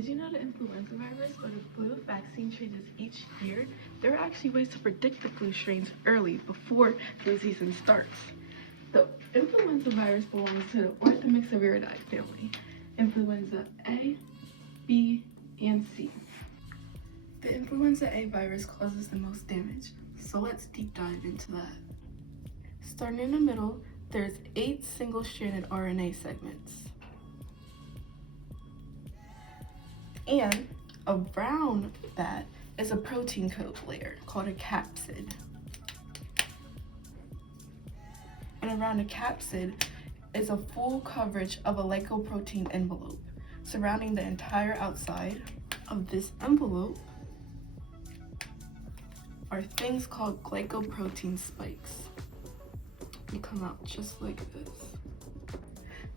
Did you know the influenza virus or the flu vaccine changes each year? There are actually ways to predict the flu strains early before flu season starts. The influenza virus belongs to the Orthomyxoviridae family. Influenza A, B, and C. The influenza A virus causes the most damage, so let's deep dive into that. Starting in the middle, there's 8 single-stranded RNA segments. And around that is a protein coat layer called a capsid. And around the capsid is a full coverage of a glycoprotein envelope. Surrounding the entire outside of this envelope are things called glycoprotein spikes. They come out just like this.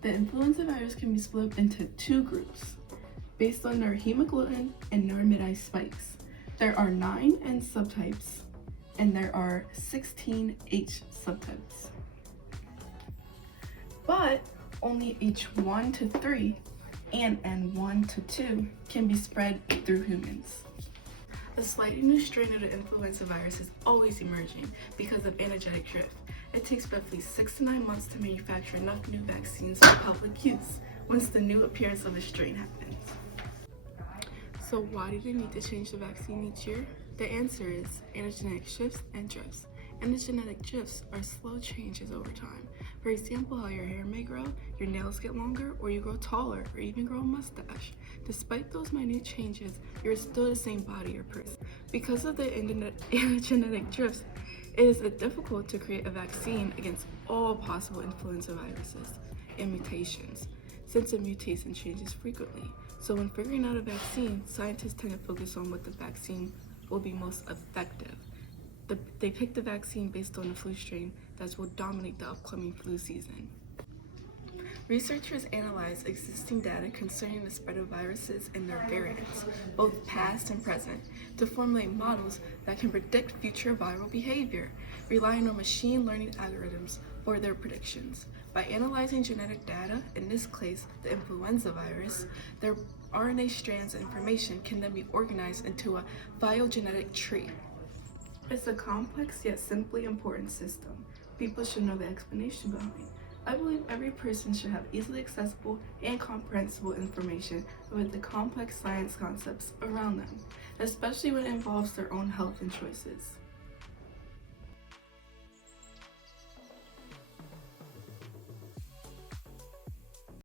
The influenza virus can be split up into 2 groups based on their hemagglutinin and neuraminidase spikes. There are 9 N subtypes and there are 16 H subtypes. But only H1 to 3 and N1 to 2 can be spread through humans. A slightly new strain of the influenza virus is always emerging because of antigenic drift. It takes roughly 6 to 9 months to manufacture enough new vaccines for public use once the new appearance of a strain happens. So why do they need to change the vaccine each year? The answer is antigenic shifts and drifts. Antigenic drifts are slow changes over time. For example, how your hair may grow, your nails get longer, or you grow taller, or even grow a mustache. Despite those minute changes, you're still the same body or person. Because of the antigenic drifts, it is difficult to create a vaccine against all possible influenza viruses and mutations, since a mutation changes frequently. So when figuring out a vaccine, scientists tend to focus on what the vaccine will be most effective. They pick the vaccine based on the flu strain that will dominate the upcoming flu season. Researchers analyze existing data concerning the spread of viruses and their variants, both past and present, to formulate models that can predict future viral behavior, relying on machine learning algorithms for their predictions. By analyzing genetic data, in this case the influenza virus, their RNA strands and information can then be organized into a phylogenetic tree. It's a complex yet simply important system. People should know the explanation behind. I believe every person should have easily accessible and comprehensible information about the complex science concepts around them, especially when it involves their own health and choices.